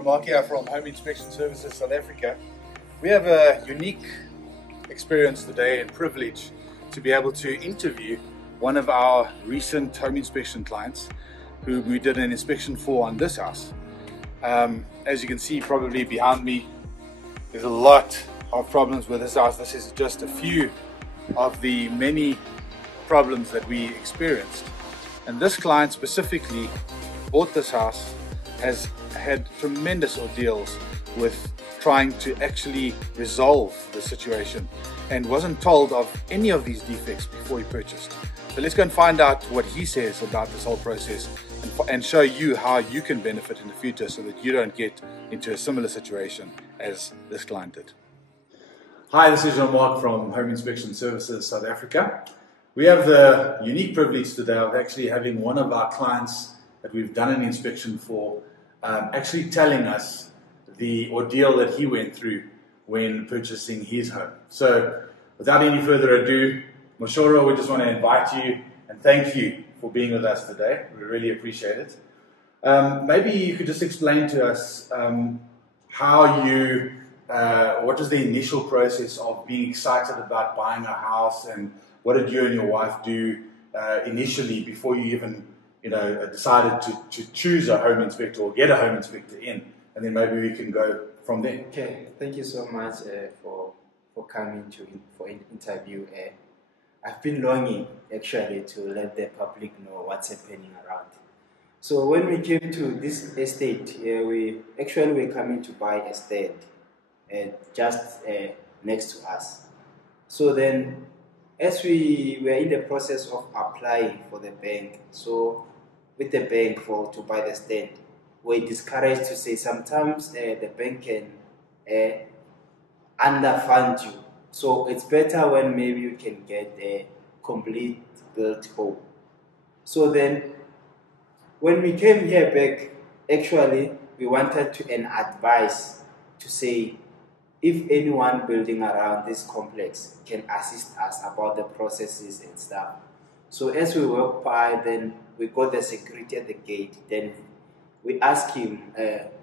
Jean-Marc here from Home Inspection Services South Africa. We have a unique experience today and privilege to be able to interview one of our recent home inspection clients who we did an inspection for on this house. As you can see probably behind me, there's a lot of problems with this house. This is just a few of the many problems that we experienced. And this client specifically bought this house, has had tremendous ordeals with trying to actually resolve the situation and wasn't told of any of these defects before he purchased. So let's go and find out what he says about this whole process and show you how you can benefit in the future so that you don't get into a similar situation as this client did. Hi, this is Jean-Marc from Home Inspection Services South Africa. We have the unique privilege today of actually having one of our clients that we've done an inspection for actually telling us the ordeal that he went through when purchasing his home. So without any further ado, Moshoro, we just want to invite you and thank you for being with us today. We really appreciate it. Maybe you could just explain to us how you, what was the initial process of being excited about buying a house, and what did you and your wife do initially before you even decided to choose a home inspector or get a home inspector in, and then maybe we can go from there. Okay, thank you so much for coming for an interview. I've been longing actually to let the public know what's happening around. So when we came to this estate, we were coming to buy a estate just next to us. So then, as we were in the process of applying for the bank, so with the bank to buy the stand, we're discouraged to say sometimes the bank can underfund you. So it's better when maybe you can get a complete built home. So then, when we came here back, actually we wanted an advice to say if anyone building around this complex can assist us about the processes and stuff. So as we walked by, then we got the security at the gate. Then we asked him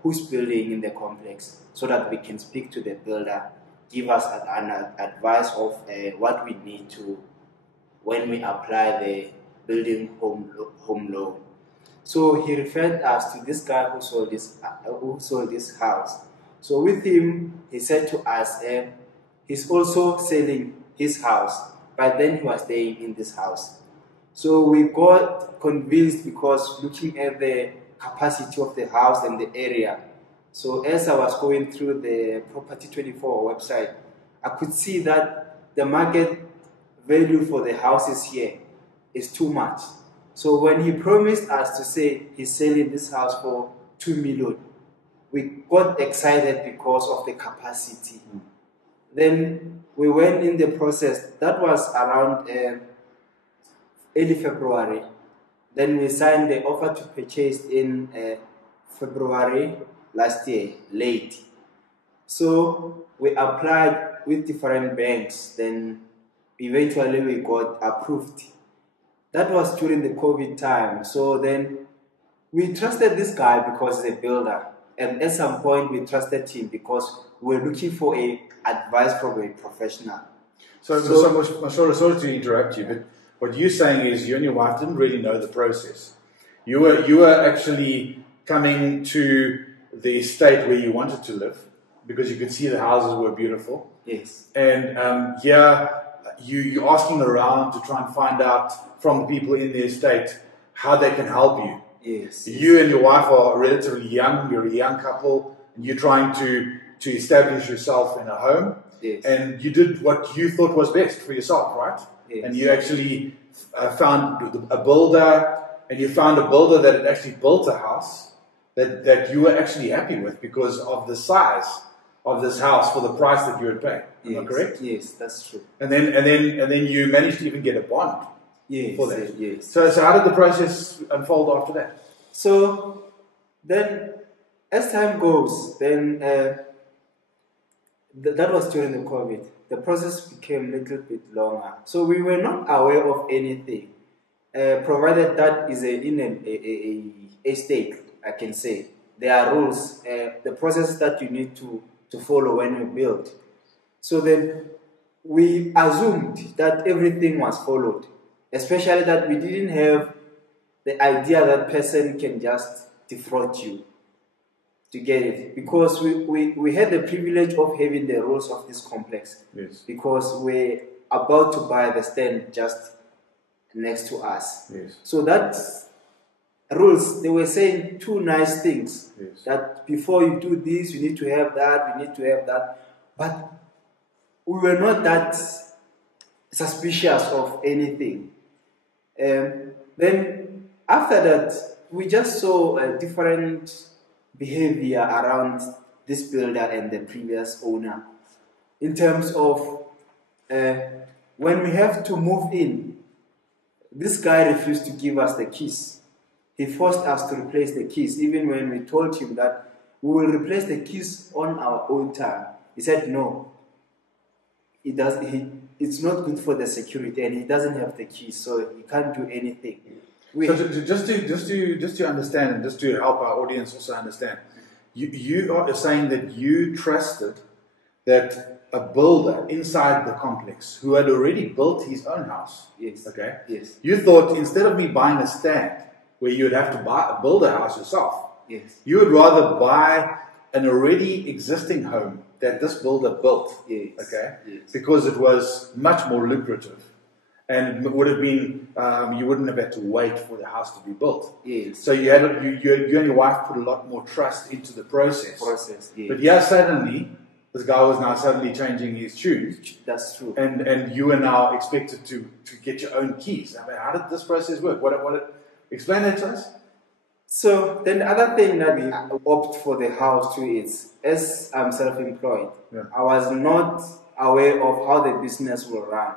who's building in the complex so that we can speak to the builder, give us an advice of what we need to when we apply the building home loan. So he referred us to this guy who sold this house. So with him, he said to us, he's also selling his house, but then he was staying in this house. So we got convinced because looking at the capacity of the house and the area. So as I was going through the Property 24 website, I could see that the market value for the houses here is too much. So when he promised us to say he's selling this house for 2 million, we got excited because of the capacity. Then we went in the process. That was around early February. Then we signed the offer to purchase in February last year, late. So we applied with different banks. Then eventually we got approved. That was during the COVID time. So then we trusted this guy because he's a builder. And at some point, we trusted him because we're looking for advice from a professional. So sorry to interrupt you, but what you're saying is you and your wife didn't really know the process. You were actually coming to the estate where you wanted to live because you could see the houses were beautiful. Yes. And you're asking around to try and find out from people in the estate how they can help you. Yes. You and your wife are relatively young, you're a young couple, and you're trying to establish yourself in a home. Yes. And you did what you thought was best for yourself, right? Yes. And you actually found a builder, and you found a builder that had actually built a house that you were actually happy with because of the size of this house for the price that you had paid. Am I correct? Yes, that's true. And then you managed to even get a bond. Yes, for that. yes. So how did the process unfold after that? So then, as time goes, then that was during the COVID. The process became a little bit longer. So we were not aware of anything, provided that is in a estate, I can say. there are rules, the process that you need to follow when you build. So then we assumed that everything was followed, especially that we didn't have the idea that person can just defraud you to get it, because we had the privilege of having the rules of this complex. Yes. Because we're about to buy the stand just next to us. Yes. So that rules, they were saying two nice things. Yes. That before you do this, you need to have that, you need to have that. But we were not that suspicious of anything. Then after that, we just saw a different behavior around this builder and the previous owner. In terms of when we have to move in, this guy refused to give us the keys. He forced us to replace the keys, even when we told him that we will replace the keys on our own time. He said no. It's not good for the security, and he doesn't have the keys, so he can't do anything. Just to understand, and just to help our audience also understand, you are saying that you trusted that a builder inside the complex who had already built his own house. Yes. Okay. Yes. You thought instead of me buying a stand where you would have to build a house yourself, Yes. you would rather buy an already existing home that this builder built. Yes. Okay. Yes. Because it was much more lucrative, and it would have been you wouldn't have had to wait for the house to be built. Yes. So you and your wife put a lot more trust into the process. Yes. But yeah, suddenly this guy was now suddenly changing his tune. That's true. And you are now expected to get your own keys. I mean, how did this process work? Explain that to us. So then the other thing that we opt for the house too is, as I'm self-employed, Yeah. I was not aware of how the business will run.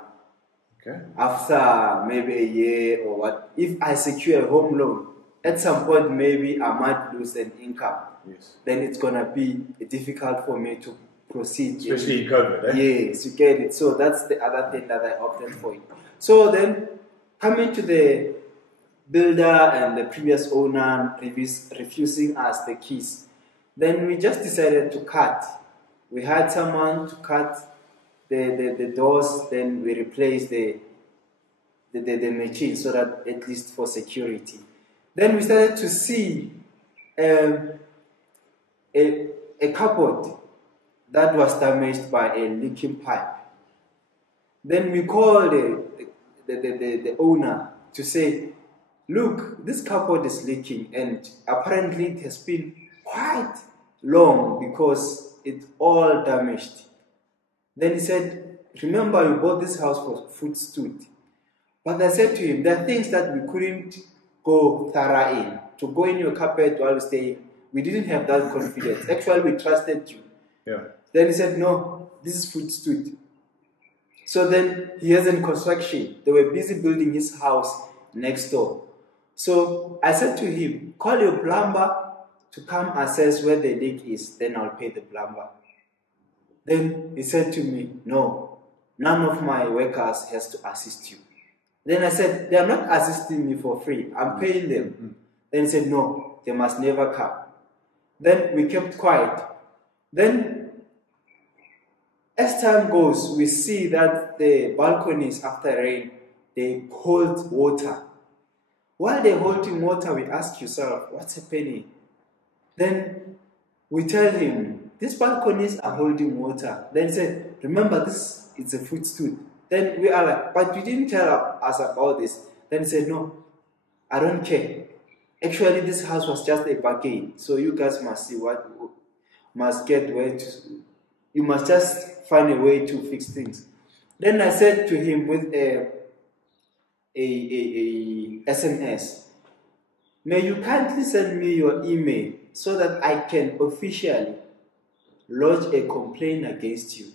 Okay. After maybe a year or what, if I secure a home loan, at some point maybe I might lose an income. Yes. Then it's gonna be difficult for me to proceed. Especially in COVID, eh? Yes, you get it. So that's the other thing that I opted for. So then, coming to the builder and the previous owner refusing us the keys, then we just decided to cut. We had someone to cut the doors, then we replaced the machine, so that at least for security. Then we started to see a cupboard that was damaged by a leaking pipe. Then we called the owner to say, look, this cupboard is leaking, and apparently it has been quite long because it's all damaged. Then he said, remember, you bought this house for footstool. But I said to him, there are things that we couldn't go thorough in. To go in your carpet while we stay, we didn't have that confidence. Actually, we trusted you. Yeah. Then he said, no, this is footstool. So then he has in construction. They were busy building his house next door. So I said to him, call your plumber to come assess where the leak is, then I'll pay the plumber. Then he said to me, no, none of my workers has to assist you. Then I said, they are not assisting me for free, I'm paying them. Mm-hmm. Then he said, no, they must never come. Then we kept quiet. Then as time goes, we see that the balconies after rain, they hold water. While they're holding water, we ask yourself, what's happening? Then we tell him, these balconies are holding water. Then he said, remember, this is a footstool. Then we are like, but you didn't tell us about this. Then he said, no, I don't care. Actually, this house was just a bargain. So you guys must see you must just find a way to fix things. Then I said to him with a SMS, may you kindly send me your email so that I can officially lodge a complaint against you.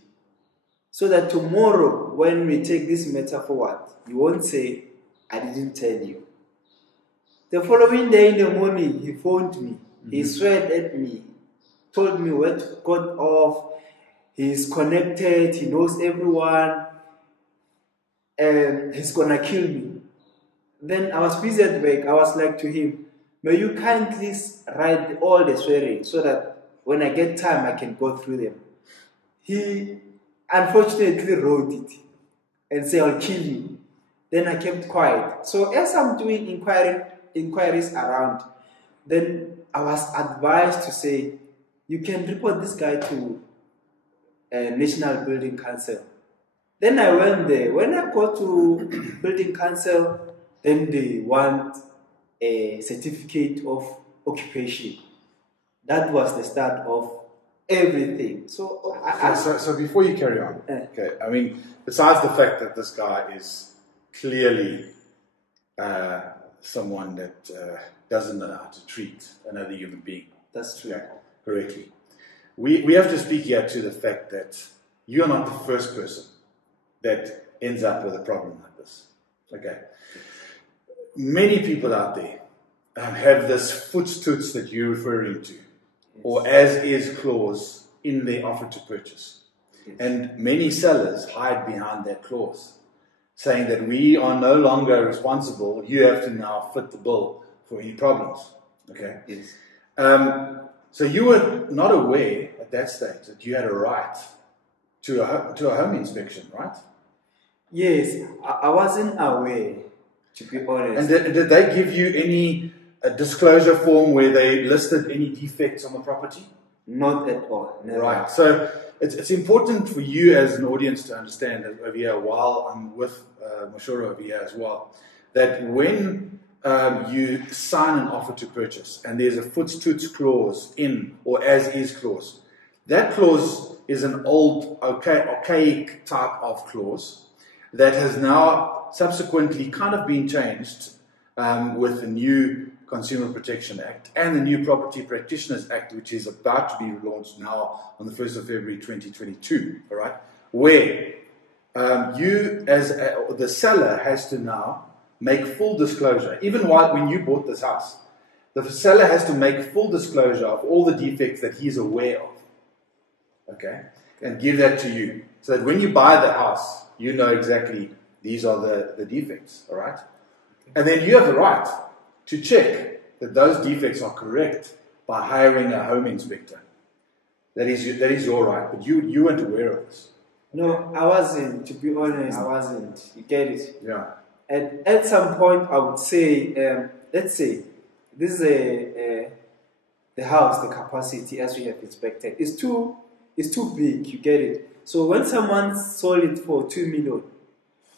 So that tomorrow, when we take this matter forward, you won't say, I didn't tell you. The following day in the morning, he phoned me. Mm-hmm. He swore at me, told me where to got off. He's connected, he knows everyone, and he's gonna kill me. Then I was busy at work. I was like to him, may you kindly write all the swearing so that when I get time I can go through them. He unfortunately wrote it and said, I'll kill you. Then I kept quiet. So as I'm doing inquiries around, then I was advised to say, you can report this guy to National Building Council. Then I went there. When I go to Building Council, then they want a certificate of occupation. That was the start of everything. So before you carry on, okay, I mean, besides the fact that this guy is clearly someone that doesn't know how to treat another human being. That's true. Correctly. We have to speak here to the fact that you are not the first person that ends up with a problem like this. Okay. Many people out there have this footstoots that you're referring to, or as is clause in their offer to purchase. And many sellers hide behind that clause, saying that we are no longer responsible, you have to now fit the bill for any problems. Okay? Yes. So you were not aware at that stage that you had a right to a home inspection, right? Yes, I wasn't aware, to be honest. And did they give you any disclosure form where they listed any defects on the property? Not at all. Never. Right. So it's important for you as an audience to understand that over here, while I'm with Mashura over here as well, that when you sign an offer to purchase and there's a footstoots clause in or as is clause, that clause is an old archaic type of clause that has now subsequently kind of been changed with the new Consumer Protection Act and the new Property Practitioners Act, which is about to be launched now on the 1st of February 2022, all right, where you as the seller has to now make full disclosure. Even when you bought this house, the seller has to make full disclosure of all the defects that he's aware of, okay, and give that to you, so that when you buy the house, you know exactly these are the defects, all right? And then you have the right to check that those defects are correct by hiring a home inspector. That is your right, but you weren't aware of this. No, I wasn't, to be honest, I wasn't. You get it? Yeah. And at some point, I would say, let's say, this is the house, the capacity as we have inspected, is too big, you get it? So when someone sold it for 2 million,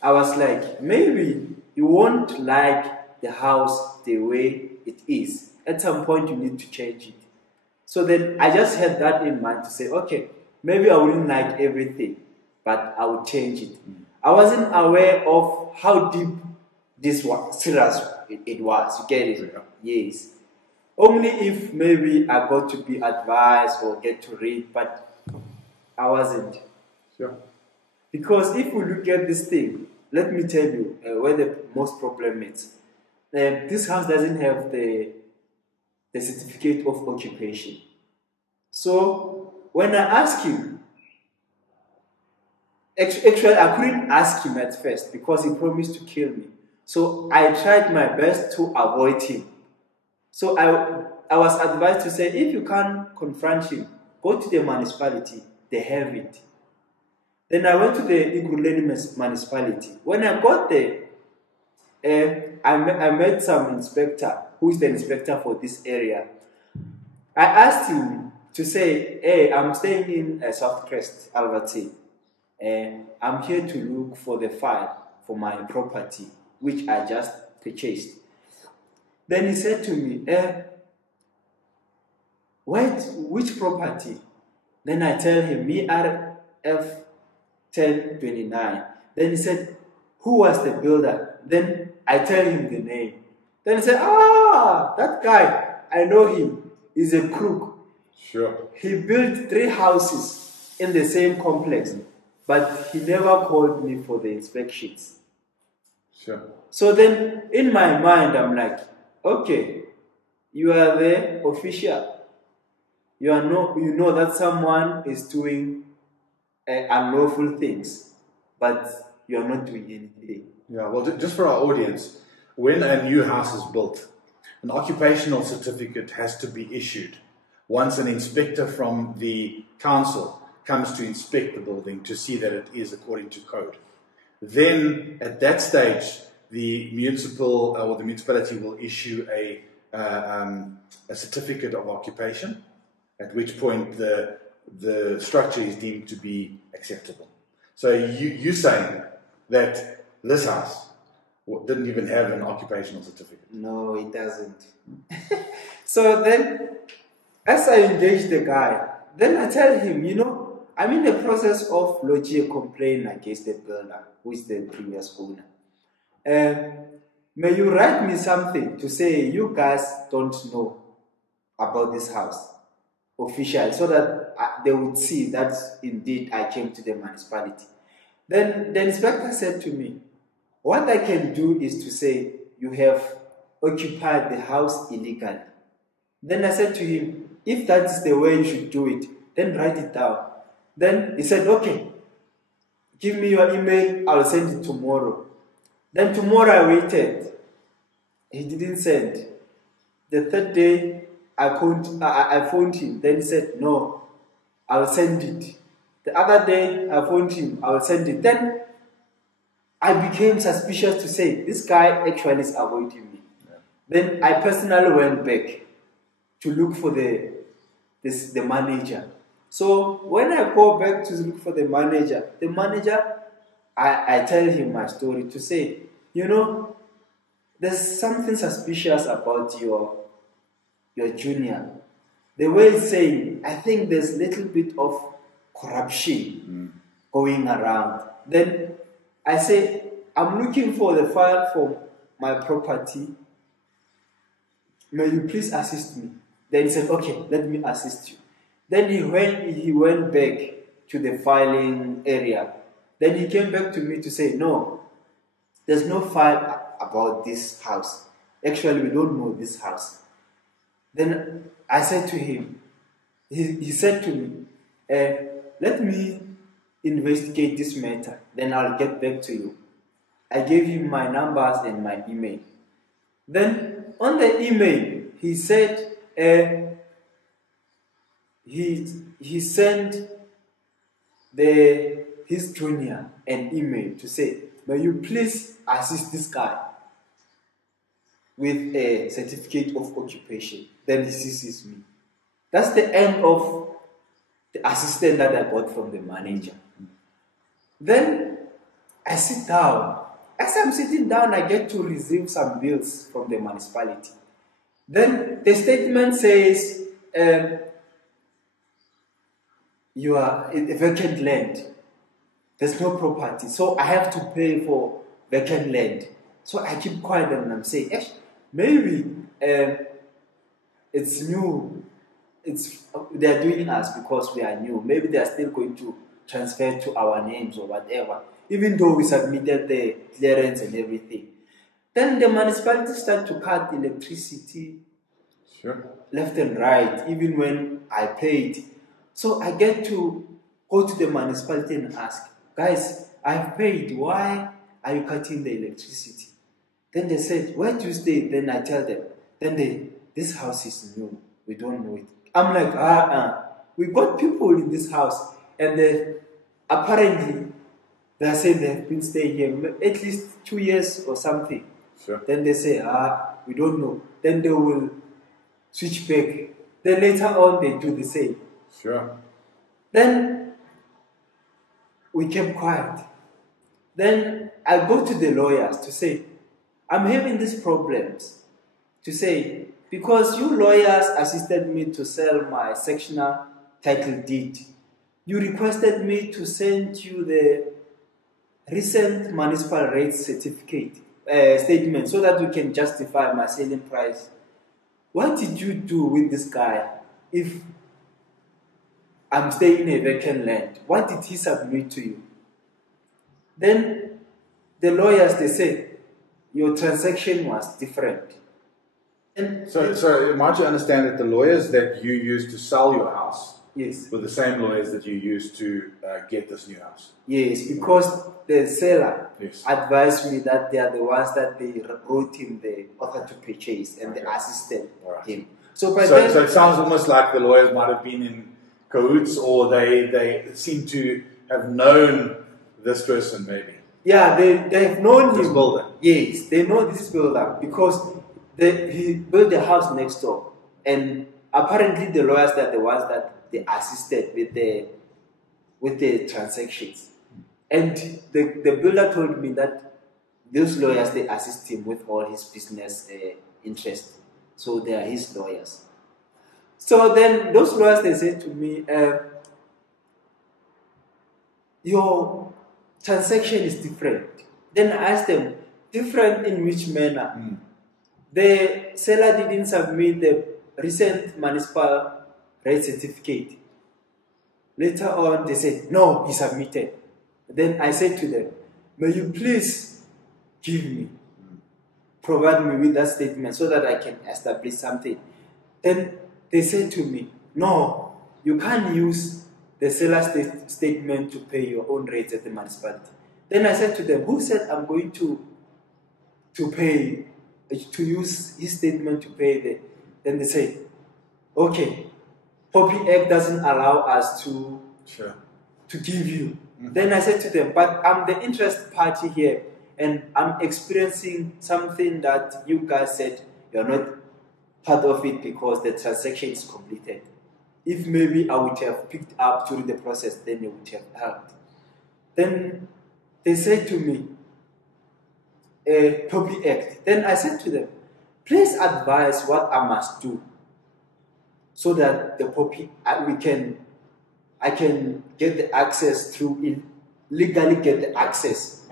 I was like, maybe you won't like the house the way it is. At some point, you need to change it. So then I just had that in mind to say, okay, maybe I wouldn't like everything, but I would change it. I wasn't aware of how deep this was, serious it was. You get it? Yes. Only if maybe I got to be advised or get to read, but I wasn't. Sure. Because if we look at this thing, let me tell you where the most problem is. This house doesn't have the certificate of occupation. So when I asked him, actually I couldn't ask him at first because he promised to kill me. So I tried my best to avoid him. So I was advised to say, if you can't confront him, go to the municipality, they have it. Then I went to the Iguleni municipality. When I got there, I met some inspector, who is the inspector for this area. I asked him to say, hey, I'm staying in South Crest, Albertine. I'm here to look for the file for my property, which I just purchased. Then he said to me, which property? Then I tell him, RF 1029. Then he said, who was the builder? Then I tell him the name. Then he said, that guy, I know him. He's a crook. Sure. He built 3 houses in the same complex, but he never called me for the inspections. Sure. So then, in my mind, I'm like, okay, you are the official. You know that someone is doing unlawful things, but you are not doing anything. Yeah, well, just for our audience, when a new house is built, An occupational certificate has to be issued once an inspector from the council comes to inspect the building to see that it is according to code. Then, at that stage, the municipality will issue a certificate of occupation, at which point the structure is deemed to be acceptable. So you're saying that this house didn't even have an occupational certificate? No, it doesn't. So then, as I engage the guy, then I tell him, you know, I'm in the process of lodging a complaint against the builder, who is the previous owner. May you write me something to say you guys don't know about this house officially, so that they would see that indeed I came to the municipality. Then the inspector said to me, what I can do is to say you have occupied the house illegally. Then I said to him, if that's the way you should do it, then write it down. Then he said, okay, give me your email, I'll send it tomorrow. Then tomorrow I waited. He didn't send. The third day, I phoned him. Then he said, no, I'll send it. The other day, I phoned him, I'll send it. Then I became suspicious to say, this guy actually is avoiding me. Yeah. Then I personally went back to look for the manager. So when I go back to look for the manager, I tell him my story to say, you know, there's something suspicious about your junior. The way it's saying, I think there's a little bit of corruption going around. Then I say, I'm looking for the file for my property. May you please assist me? Then he said, okay, let me assist you. Then he went back to the filing area. Then he came back to me to say, no, there's no file about this house. Actually, we don't know this house. Then I said to him, he said to me, let me investigate this matter, then I'll get back to you. I gave him my numbers and my email. Then on the email, he said, he sent his junior an email to say, may you please assist this guy with a certificate of occupation. Then he sees me. That's the end of the assistant that I got from the manager. Then I sit down. As I'm sitting down, I get to receive some bills from the municipality. Then the statement says, you are a vacant land. There's no property. So I have to pay for vacant land. So I keep quiet and I'm saying, maybe it's new. They're doing us because we are new. Maybe they are still going to transfer to our names or whatever, even though we submitted the clearance and everything. Then the municipality start to cut electricity left and right, even when I paid. So I get to go to the municipality and ask, guys, I've paid, why are you cutting the electricity? Then they said, where do you stay? Then I tell them, then this house is new, we don't know it. I'm like, we got people in this house, and apparently they're saying they've been staying here at least 2 years or something. Sure. Then they say, we don't know. Then they will switch back. Then later on they do the same. Sure. Then we kept quiet. Then I go to the lawyers to say, I'm having these problems. To say, because you lawyers assisted me to sell my sectional title deed. You requested me to send you the recent municipal rates certificate statement so that we can justify my selling price. What did you do with this guy if I'm staying in a vacant land? What did he submit to you? Then the lawyers, they say, your transaction was different. So might you understand that the lawyers that you used to sell your house Yes. with the same lawyers that you used to get this new house. Yes, because the seller Yes. advised me that they are the ones that they wrote him the offer to purchase and Okay. they assisted Alright. him. So by So then, it sounds almost like the lawyers might have been in cahoots, or they seem to have known this person maybe. yeah, they have known This him. builder. Yes, they know this builder because he built the house next door, and apparently the lawyers are the ones that they assisted with the transactions. And the builder told me that those lawyers, they assist him with all his business interests. So they are his lawyers. So then those lawyers, they said to me, your transaction is different. Then I asked them, different in which manner? The seller didn't submit the recent municipal rate certificate. Later on, they said, no, he submitted. Then I said to them, may you please provide me with that statement so that I can establish something. Then they said to me, no, you can't use the seller's statement to pay your own rates at the municipality. Then I said to them, who said I'm going to use his statement to pay the? Then they said, okay, Poppy Act doesn't allow us to give you. Then I said to them, but I'm the interest party here, and I'm experiencing something that you guys said you're not part of it because the transaction is completed. If maybe I would have picked up during the process, then they would have helped. Then they said to me, Poppy Act. Then I said to them, please advise what I must do so that the Poppy I can get the access through legally get the access.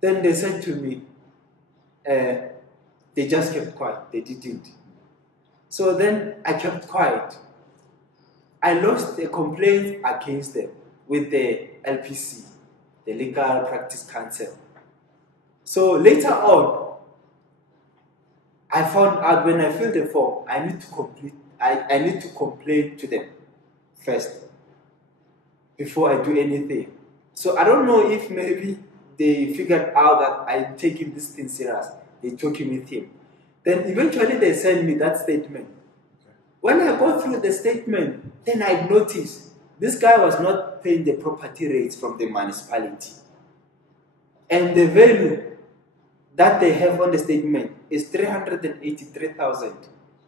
Then they said to me, they just kept quiet. They didn't. So then I kept quiet. I lost a complaint against them with the LPC, the Legal Practice Council. So later on, I found out when I filled the form, I need to complain to them first before I do anything. So I don't know if maybe they figured out that I'm taking this thing serious. They're talking with him. Then eventually they send me that statement. When I go through the statement, then I noticed this guy was not paying the property rates from the municipality. And the value that they have on the statement is 383,000.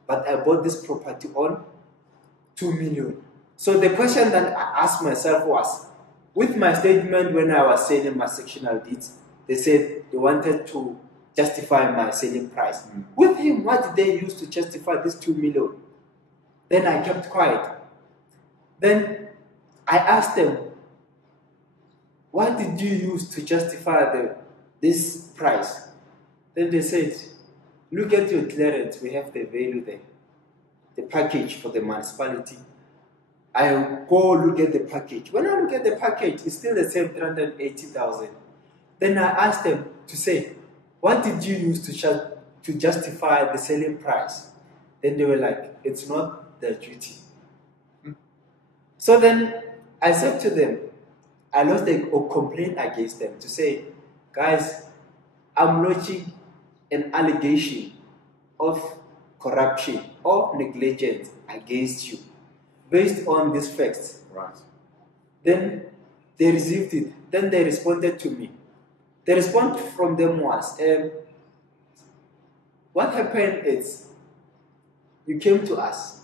But I bought this property on 2 million. So the question that I asked myself was, with my statement when I was selling my sectional deeds, they said they wanted to justify my selling price. With him, what did they use to justify this 2 million? Then I kept quiet. Then I asked them, what did you use to justify this price? Then they said, look at your clearance, we have the value there. The package for the municipality. I go look at the package. When I look at the package, it's still the same 380,000. Then I asked them to say, what did you use to justify the selling price? Then they were like, it's not their duty. So then I said to them, I lost a complaint against them to say, guys, I'm launching an allegation of corruption or negligence against you based on these facts. Right. Then they received it. Then they responded to me. The response from them was, what happened is, you came to us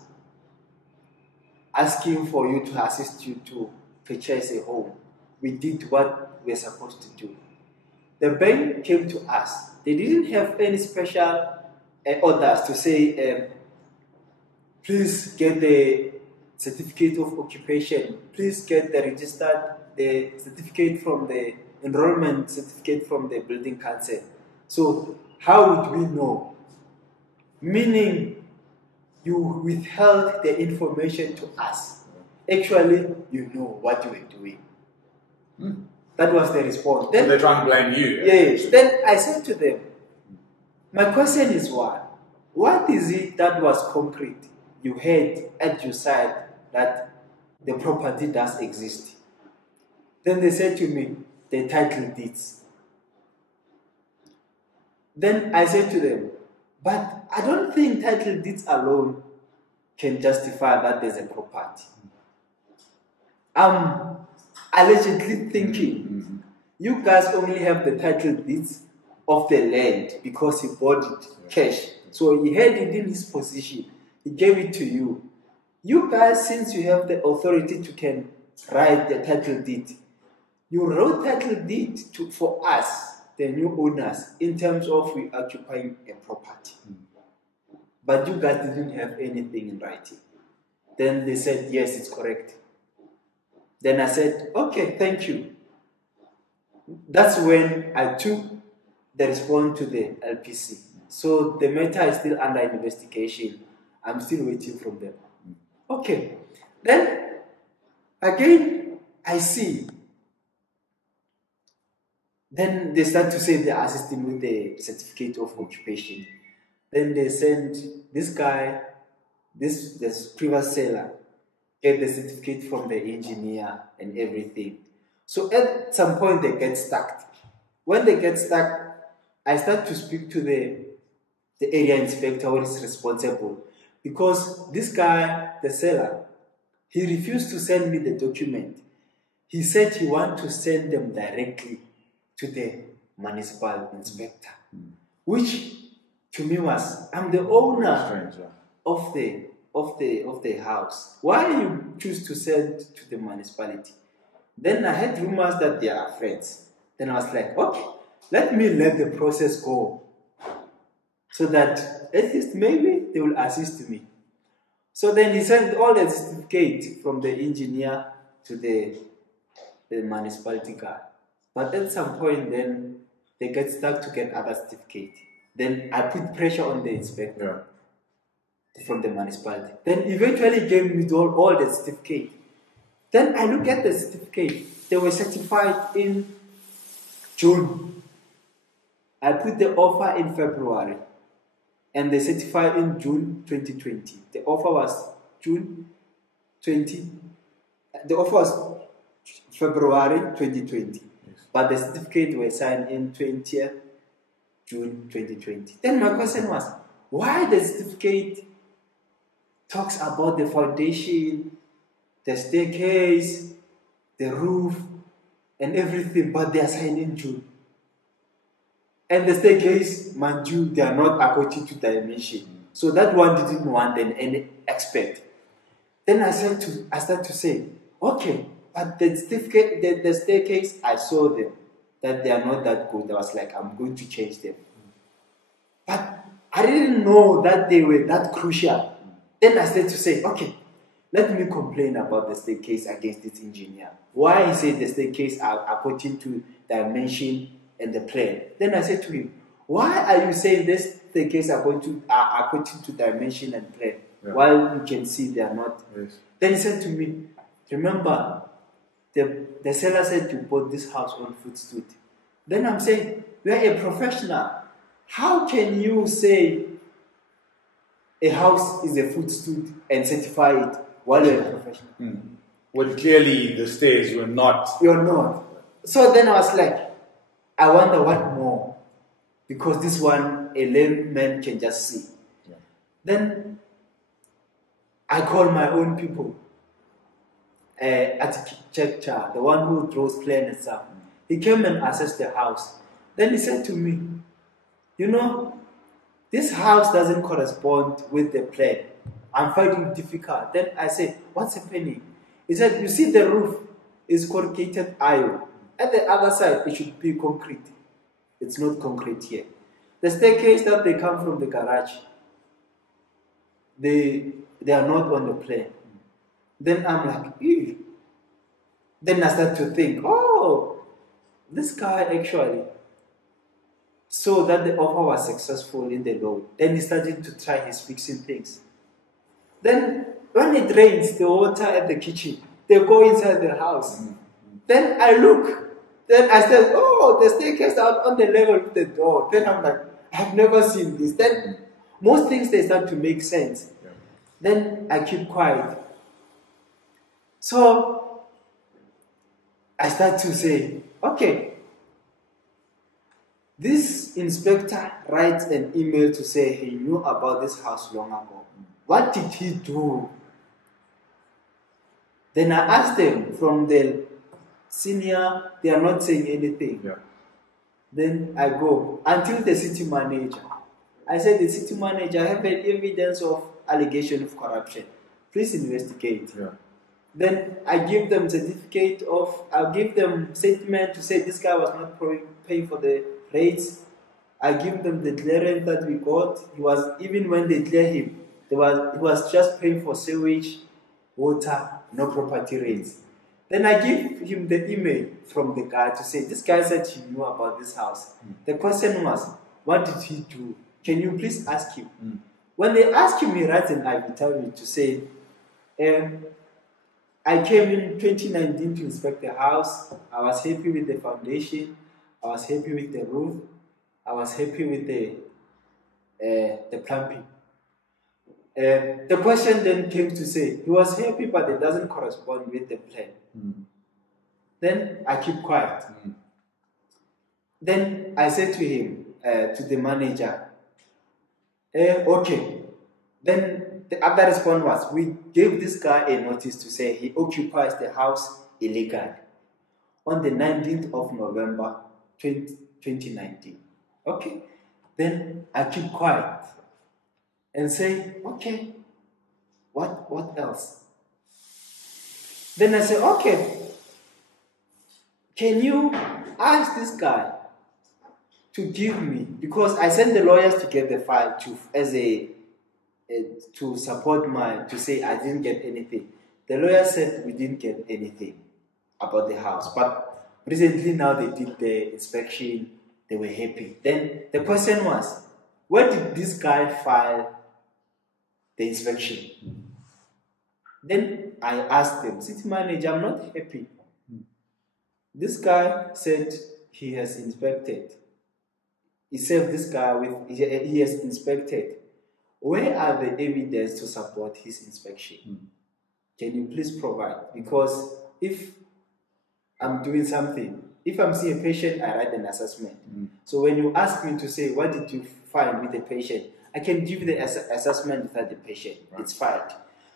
asking for you to assist you to purchase a home. We did what we're supposed to do. The bank came to us. They didn't have any special orders to say, please get the certificate of occupation, please get the certificate from the enrollment certificate from the building council. So how would we know? Meaning you withheld the information to us. Actually, you know what you were doing. That was the response. Then, so they're trying to blame you. Yes. Then I said to them, my question is what is it that was concrete you had at your side that the property does exist. Then they said to me, the title deeds. Then I said to them, but I don't think title deeds alone can justify that there's a property. I'm allegedly thinking, you guys only have the title deeds of the land because he bought it cash. So he had it in his possession. He gave it to you. You guys, since you have the authority to can write the title deed, you wrote title deed for us, the new owners, in terms of we occupying a property. But you guys didn't have anything in writing. Then they said, yes, it's correct. Then I said, okay, thank you. That's when I took the response to the LPC. So the matter is still under investigation. I'm still waiting from them. Okay. Then, again, I see. Then they start to say they are assisting with the certificate of occupation. Then they send this guy, this previous seller, get the certificate from the engineer and everything. So at some point they get stuck. When they get stuck, I start to speak to the area inspector who is responsible. Because this guy, the seller, he refused to send me the document. He said he wants to send them directly to the municipal inspector. Which to me was, I'm the owner of the house. Why you choose to send to the municipality? Then I had rumors that they are friends. Then I was like, okay, let the process go. So that at least maybe they will assist me. So then he sent all the certificate from the engineer to the municipality guy. But at some point then they get stuck to get other certificate. Then I put pressure on the inspector from the municipality. Then eventually gave me all the certificate. Then I look at the certificate. They were certified in June. I put the offer in February. And they certified in June 2020. The offer was June 20. The offer was February 2020. Yes. But the certificate was signed in 20th June 2020. Then my question was, why the certificate talks about the foundation, the staircase, the roof, and everything, but they are signed in June? And the staircase, mind you, they are not according to dimension. So that one didn't want any expert. Then I started to say, okay, but the certificate, the staircase, I saw them, that they are not that good. I was like, I'm going to change them. But I didn't know that they were that crucial. Then I started to say, okay, let me complain about the staircase against this engineer. Why he said the staircase are according to dimension and the plan. Then I said to him, why are you saying this staircase are according to dimension and plan? Yeah. While you can see they are not. Yes. Then he said to me, remember, the seller said you bought this house on footstool. Then I'm saying, we are a professional. How can you say a house is a footstool and certify it while you're a professional? Well, clearly the stairs were not. You're not. So then I was like, I wonder what more. Because this one, a layman can just see. Yeah. Then I call my own people. Architecture, the one who draws plans and stuff. He came and assessed the house. Then he said to me, you know, this house doesn't correspond with the plan. I'm finding it difficult. Then I said, what's happening? He said, you see the roof is corrugated iron. At the other side, it should be concrete. It's not concrete here. The staircase that they come from the garage, they are not on the plan. Then I'm like, ew. Then I start to think, oh, this guy actually saw that the offer was successful in the loan. Then he started to try his fixing things. Then when it rains, the water at the kitchen, they go inside the house. Then I look. Then I said, oh, the staircase out on the level of the door. Then I'm like, I've never seen this. Then most things, they start to make sense. Yeah. Then I keep quiet. So I start to say, okay, this inspector writes an email to say he knew about this house long ago. What did he do? Then I asked them from the senior, they are not saying anything. Yeah. Then I go until the city manager. I said, the city manager, I have an evidence of allegation of corruption. Please investigate. Yeah. Then I give them I'll give them statement to say this guy was not paying for the rates. I give them the clearance that we got. Even when they clear him, he was just paying for sewage, water, no property rates. Then I give him the email from the guy to say, this guy said he knew about this house. The question was, what did he do? Can you please ask him? When they ask him, he writes an affidavit to say, I came in 2019 to inspect the house. I was happy with the foundation. I was happy with the roof. I was happy with the plumbing. The question then came to say, he was happy, but it doesn't correspond with the plan. Then I keep quiet. Then I said to him, to the manager, okay. Then the other response was, we gave this guy a notice to say he occupies the house illegally on the 19th of November 2019. Okay. Then I keep quiet and say, okay, what else? Then I say, okay, can you ask this guy to give me, because I sent the lawyers to get the file to support to say I didn't get anything. The lawyer said we didn't get anything about the house, but recently now they did the inspection, they were happy. Then the question was, where did this guy file the inspection? Then I asked them, city manager, I'm not happy. This guy said he has inspected. He said this guy he has inspected. Where are the evidence to support his inspection? Can you please provide? Because if I'm doing something, if I'm seeing a patient, I write an assessment. So when you ask me to say, what did you find with the patient? I can give the assessment without the patient. Right. It's filed.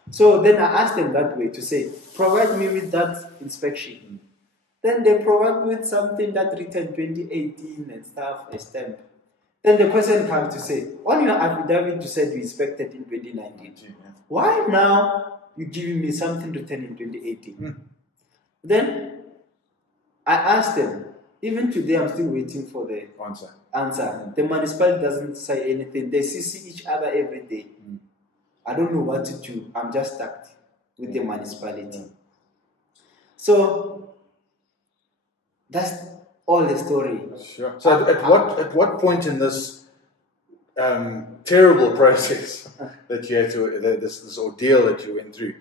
So then I asked them that way to say, provide me with that inspection. Then they provide me with something that written 2018 and stuff, a stamp. Then the question comes to say, on your affidavit you said you inspected in 2019. Why now you giving me something written in 2018? Then I asked them, even today I'm still waiting for the answer. The municipality doesn't say anything. They see each other every day. I don't know what to do. I'm just stuck with the municipality. So that's all the story. Sure. So at what point in this terrible process that you had to this ordeal that you went through,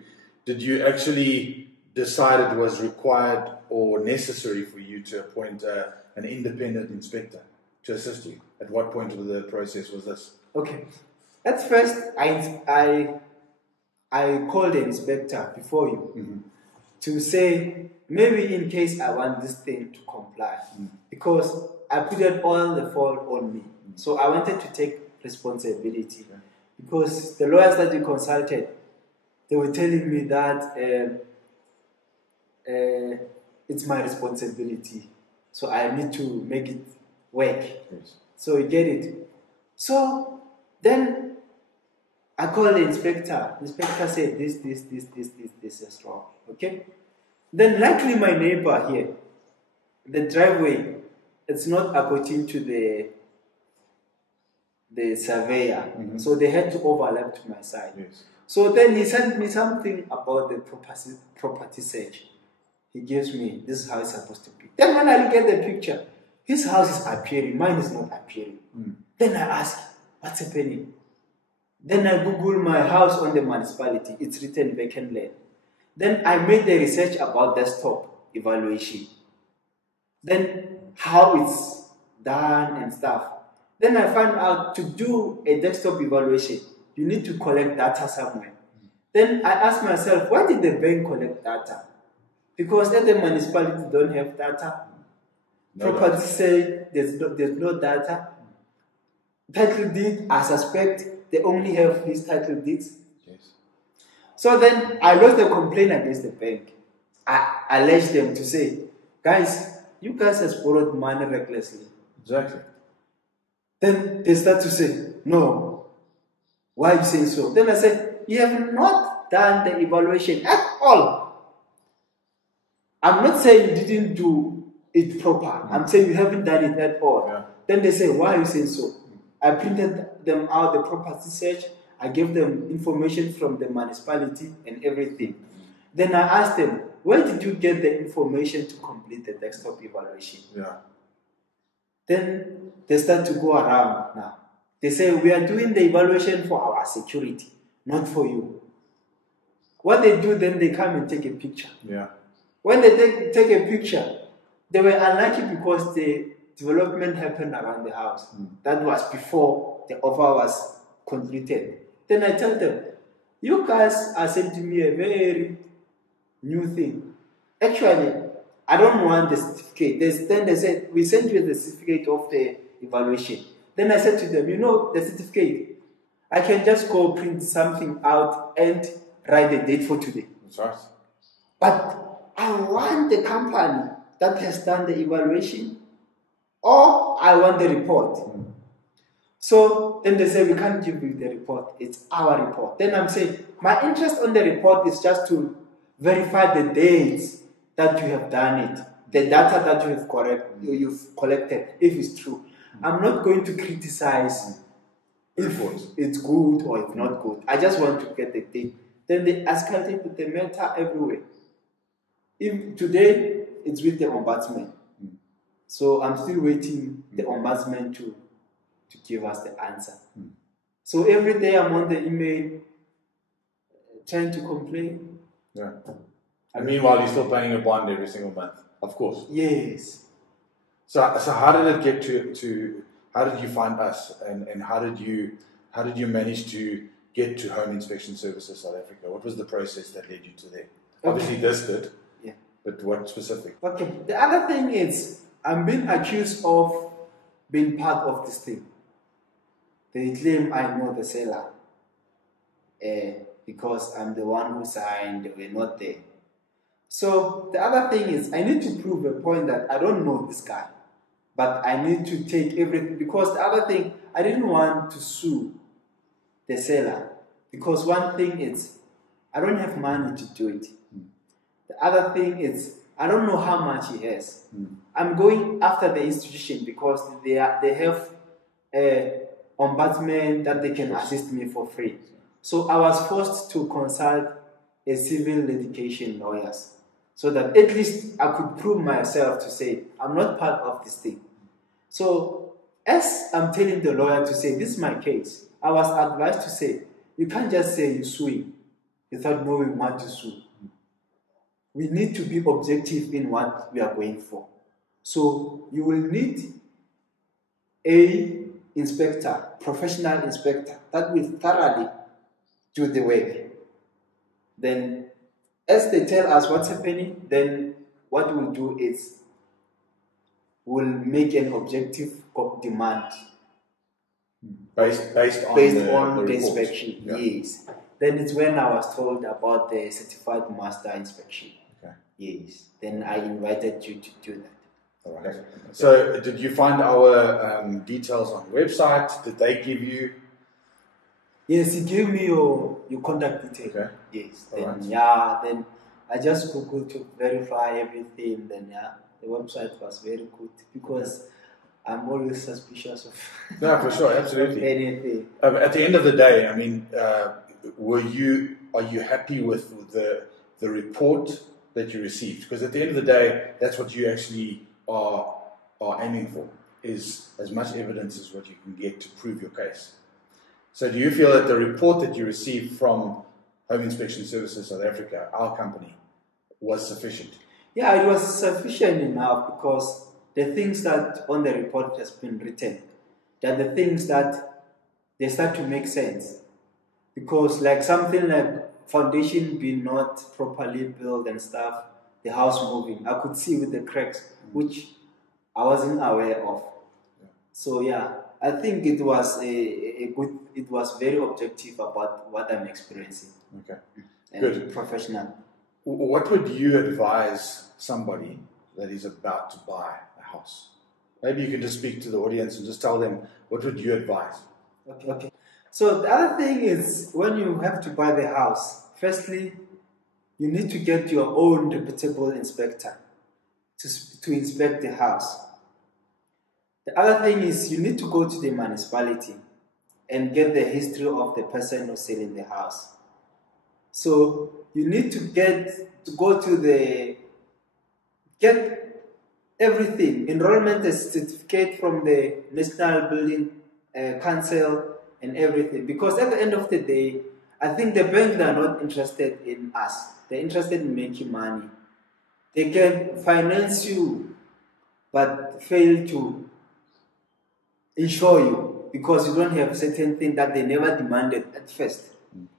did you actually decide it was required or necessary for you to appoint an independent inspector to assist you? At what point of the process was this? Okay. At first, I called the inspector before you to say, maybe in case I want this thing to comply, because I put all the fault on me. So I wanted to take responsibility, because the lawyers that we consulted, they were telling me that it's my responsibility, so I need to make it work. Yes. So you get it. So then I called the inspector. The inspector said this is wrong. Okay. Then luckily my neighbor here, the driveway, it's not according to the surveyor. So they had to overlap to my side. Yes. So then he sent me something about the property search. He gives me, this is how it's supposed to be. Then when I look at the picture, his house is appearing, mine is not appearing. Then I ask, what's happening? Then I Google my house on the municipality. It's written vacant land. Then I made the research about desktop evaluation. Then how it's done and stuff. Then I found out to do a desktop evaluation, you need to collect data somewhere. Then I asked myself, why did the bank collect data? Because at the municipality don't have data. No Property data. say there's no data. Title deed, I suspect they only have his title deeds. Yes. So then I lodged a complaint against the bank. I alleged them to say, guys, you guys has borrowed money recklessly. Exactly. Then they start to say, no, why are you saying so? Then I said, you have not done the evaluation at all. I'm not saying you didn't do it proper. I'm saying you haven't done it at all. Yeah. Then they say, why are you saying so? I printed them out the property search. I gave them information from the municipality and everything. Then I asked them, where did you get the information to complete the desktop evaluation? Yeah. Then they start to go around now. They say, we are doing the evaluation for our security, not for you. What they do, then they come and take a picture. Yeah. When they take a picture, they were unlucky because the development happened around the house. That was before the offer was completed. Then I tell them, you guys are sending me a very new thing. Actually, I don't want the certificate. Then they said, we sent you the certificate of the evaluation. Then I said to them, you know, the certificate, I can just go print something out and write the date for today. That's right. But I want the company that has done the evaluation, or I want the report. So then they say, we can't give you the report, it's our report. Then I'm saying, my interest on the report is just to verify the dates that you have done it, the data that you've collected, if it's true. I'm not going to criticize if it's good or it's not good. I just want to get the date. Then they escalated the matter everywhere. If today it's with the ombudsman. So I'm still waiting the ombudsman to give us the answer. So every day I'm on the email trying to complain. Yeah. And meanwhile, you're still paying a bond every single month, of course. Yes. So how did it get to how did you find us, and how did you manage to get to Home Inspection Services South Africa? What was the process that led you to there? Obviously this did. Yeah. But what specific? Okay. The other thing is I'm being accused of being part of this thing. They claim I know the seller because I'm the one who signed, they were not there. So the other thing is I need to prove a point that I don't know this guy, but I need to take everything, because the other thing, I didn't want to sue the seller, because one thing is I don't have money to do it. The other thing is I don't know how much he has. I'm going after the institution because they have a ombudsman that they can assist me for free. So I was forced to consult a civil litigation lawyers so that at least I could prove myself to say I'm not part of this thing. So as I'm telling the lawyer to say this is my case, I was advised to say you can't just say you're suing without knowing what to sue. We need to be objective in what we are going for. So you will need a inspector, professional inspector, that will thoroughly do the work. Then as they tell us what's happening, then what we'll do is we'll make an objective demand Based on the inspection. Yeah. Yes. Then it's when I was told about the certified master inspection. Okay. Yes. Then I invited you to do that. All right. So did you find our details on the website? Did they give you? Yes, he gave me your contact details. Okay. Yes. All Then right. then I just Googled to verify everything. Then the website was very good because I'm always suspicious of No, for sure, absolutely. anything. At the end of the day, I mean, are you happy with the report that you received? Because at the end of the day, that's what you actually are aiming for, is as much evidence as what you can get to prove your case. So do you feel that the report that you received from Home Inspection Services South Africa, our company, was sufficient? Yeah, it was sufficient enough because the things that on the report has been written, they're the things that they start to make sense. Because like something like foundation being not properly built and stuff, the house moving. I could see with the cracks, which I wasn't aware of. So yeah, I think it was it was very objective about what I'm experiencing. Okay, And good. Professional. What would you advise somebody that is about to buy a house? Maybe you can just speak to the audience and just tell them, what would you advise? Okay. So the other thing is, when you have to buy the house, firstly, you need to get your own reputable inspector to inspect the house. The other thing is, you need to go to the municipality and get the history of the person who's selling the house. So you need to get everything, enrollment certificate from the National Building Council and everything. Because at the end of the day, I think the banks are not interested in us. They're interested in making money. They can finance you, but fail to insure you because you don't have certain things that they never demanded at first.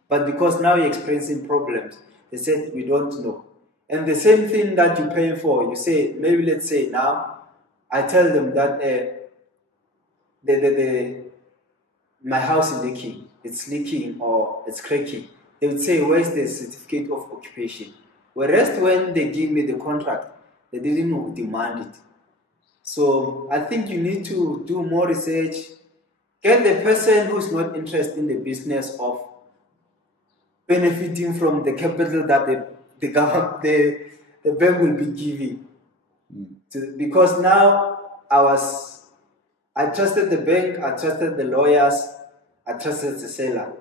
But because now you're experiencing problems, they said, we don't know. And the same thing that you pay for, you say, maybe let's say now, I tell them that my house is leaking, it's leaking or it's cracking. They would say, where's the certificate of occupation? Whereas when they give me the contract, they didn't demand it. So I think you need to do more research, get the person who's not interested in the business of benefiting from the capital that the bank will be giving. Because now I trusted the bank, I trusted the lawyers, I trusted the seller.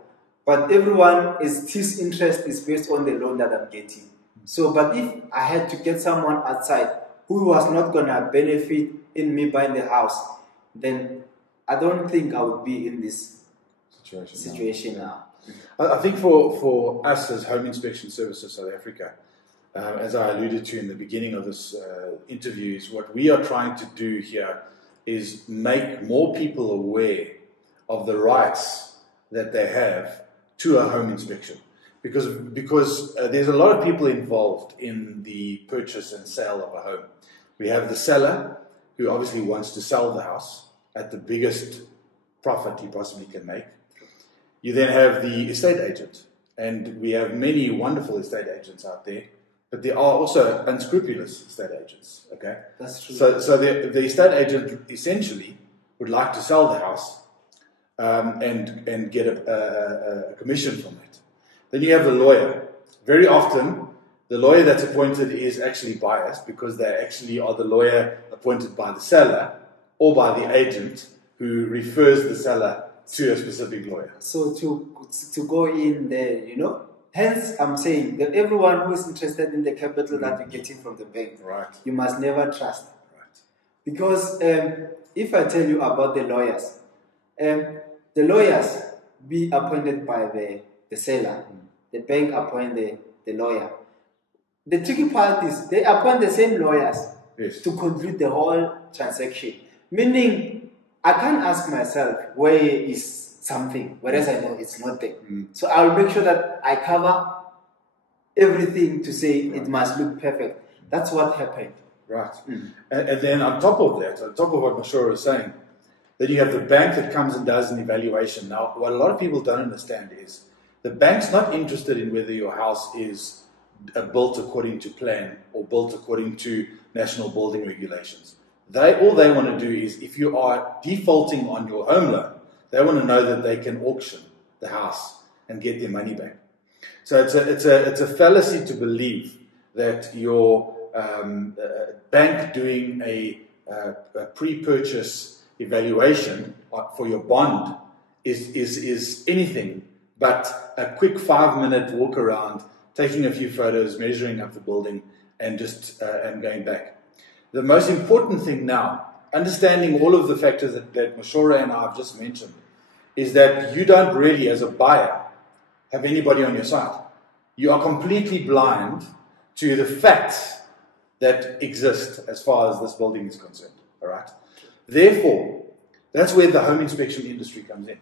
But his interest is based on the loan that I'm getting. So, but if I had to get someone outside who was not going to benefit in me buying the house, then I don't think I would be in this situation now. I think for us as Home Inspection Services South Africa, as I alluded to in the beginning of this interview, is what we are trying to do here is make more people aware of the rights that they have to a home inspection. Because there's a lot of people involved in the purchase and sale of a home. We have the seller, who obviously wants to sell the house at the biggest profit he possibly can make. You then have the estate agent, and we have many wonderful estate agents out there, but there are also unscrupulous estate agents. Okay, that's true. So the estate agent essentially would like to sell the house and get a commission from it. Then you have the lawyer. Very often, the lawyer that's appointed is actually biased because they actually are the lawyer appointed by the seller or by the agent who refers the seller to a specific lawyer. So to go in there, hence I'm saying that everyone who is interested in the capital that you're getting from the bank, right, you must never trust. Right. Because if I tell you about the lawyers be appointed by the seller, the bank appoint the lawyer. The tricky part is they appoint the same lawyers to conclude the whole transaction. Meaning, I can't ask myself where is something, whereas I know it's not there. So I'll make sure that I cover everything to say it must look perfect. That's what happened. Right. And then on top of that, on top of what Mashura was saying, then you have the bank that comes and does an evaluation. Now, what a lot of people don't understand is the bank's not interested in whether your house is built according to plan or built according to national building regulations. All they want to do is, if you are defaulting on your home loan, they want to know that they can auction the house and get their money back. So it's a fallacy to believe that your bank doing a pre-purchase evaluation for your bond is anything but a quick 5-minute walk around, taking a few photos, measuring up the building, and just and going back. The most important thing now, understanding all of the factors that Mashura and I have just mentioned, is that you don't really, as a buyer, have anybody on your side. You are completely blind to the facts that exist as far as this building is concerned. All right. Therefore, that's where the home inspection industry comes in.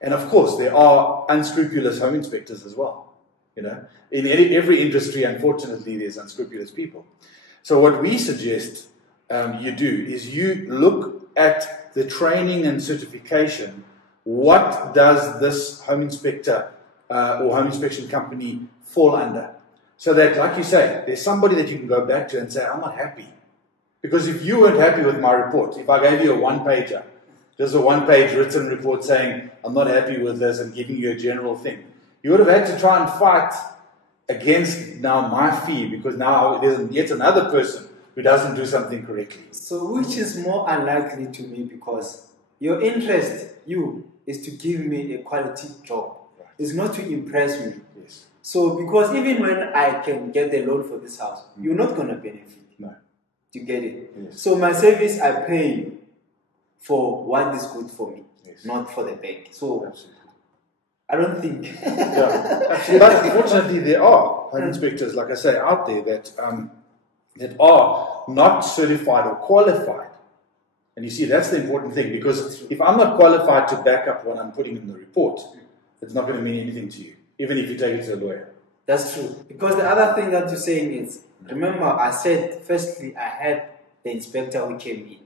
And of course, there are unscrupulous home inspectors as well. You know, in every industry, unfortunately, there's unscrupulous people. So what we suggest you do is you look at the training and certification. What does this home inspector or home inspection company fall under? So that, like you say, there's somebody that you can go back to and say, I'm not happy. Because if you weren't happy with my report, if I gave you a one-pager, just a one-page written report saying, I'm not happy with this and giving you a general thing, you would have had to try and fight against now my fee, because now there's yet another person who doesn't do something correctly. So which is more unlikely to me, because your interest, is to give me a quality job. Right. It's not to impress me. Yes. So because even when I can get the loan for this house, you're not going to benefit. No. You get it? Yes. So my service, I pay for what is good for me, yes, not for the bank. So absolutely. I don't think. Yeah. But fortunately, there are home inspectors, like I say, out there that are not certified or qualified. And you see, that's the important thing, because if I'm not qualified to back up what I'm putting in the report, it's not going to mean anything to you, even if you take it to a lawyer. That's true. Because the other thing that you're saying is, remember, I said, firstly, I had the inspector who came in.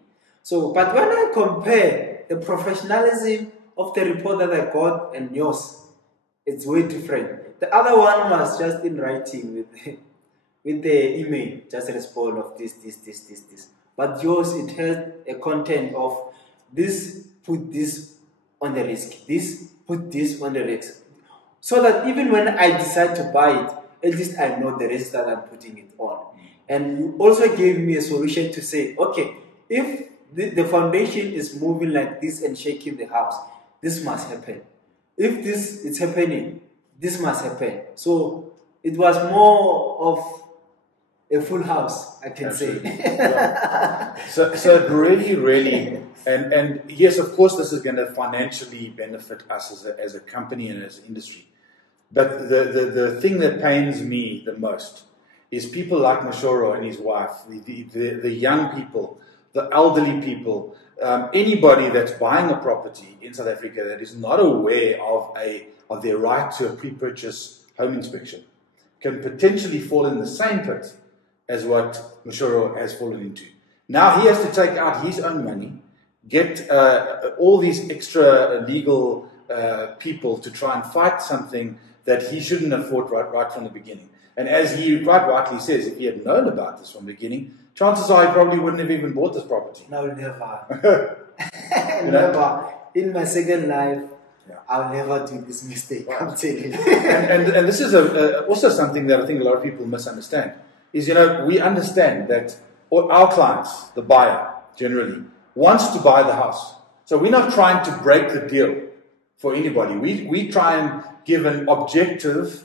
So, but when I compare the professionalism of the report that I got and yours, it's way different. The other one was just in writing with the email, just a response of this. But yours, it has a content of this, put this on the risk, this, put this on the risk. So that even when I decide to buy it, at least I know the risk that I'm putting it on. And you also gave me a solution to say, okay, if the foundation is moving like this and shaking the house, this must happen. If this is happening, this must happen. So it was more of a full house, I can Absolutely. say. Yeah. So it really, and yes, of course, this is going to financially benefit us as a company and as an industry. But the thing that pains me the most is people like Mashoro and his wife, the young people, the elderly people, anybody that's buying a property in South Africa that is not aware of their right to a pre-purchase home inspection can potentially fall in the same pit as what Mashoro has fallen into. Now he has to take out his own money, get all these extra legal people to try and fight something that he shouldn't have fought right from the beginning. And as he quite rightly says, if he had known about this from the beginning, chances are he probably wouldn't have even bought this property. No, never. Never. In my second life, I'll never do this mistake. Right. I'm telling you. and this is also something that I think a lot of people misunderstand. Is, we understand that our clients, the buyer generally, wants to buy the house. So we're not trying to break the deal for anybody. We try and give an objective,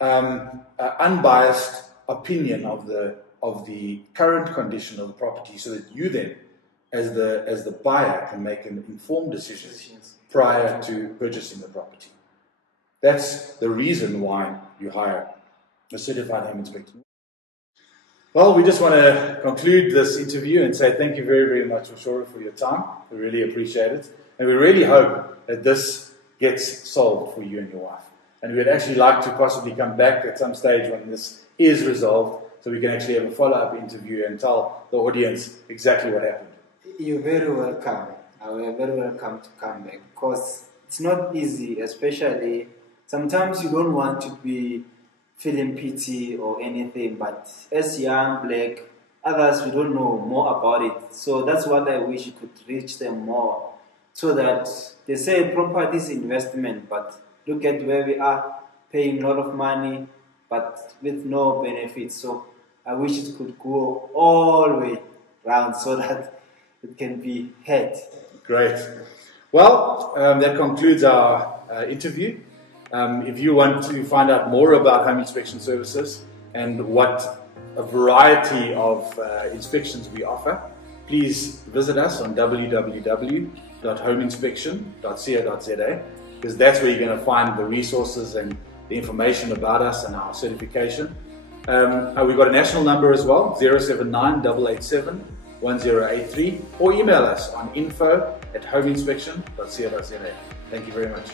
unbiased opinion of the current condition of the property, so that you then, as the buyer, can make an informed decision prior to purchasing the property. That's the reason why you hire a certified home inspector. Well, we just want to conclude this interview and say thank you very, very much, Mashoro, for your time. We really appreciate it. And we really hope that this gets solved for you and your wife. And we'd actually like to possibly come back at some stage when this is resolved, so we can actually have a follow-up interview and tell the audience exactly what happened. You're very welcome. We're very welcome to come back, because it's not easy, especially sometimes you don't want to be feeling pity or anything, but as young black, others, we don't know more about it. So that's what I wish you could reach them more, so that they say property is investment, but look at where we are, paying a lot of money, but with no benefits. So I wish it could go all the way round so that it can be heard. Great. Well, that concludes our interview. If you want to find out more about home inspection services and what a variety of inspections we offer, please visit us on www.homeinspection.co.za, because that's where you're going to find the resources and the information about us and our certification. We've got a national number as well, 079-887-1083, or email us on info@homeinspection.co.za. Thank you very much.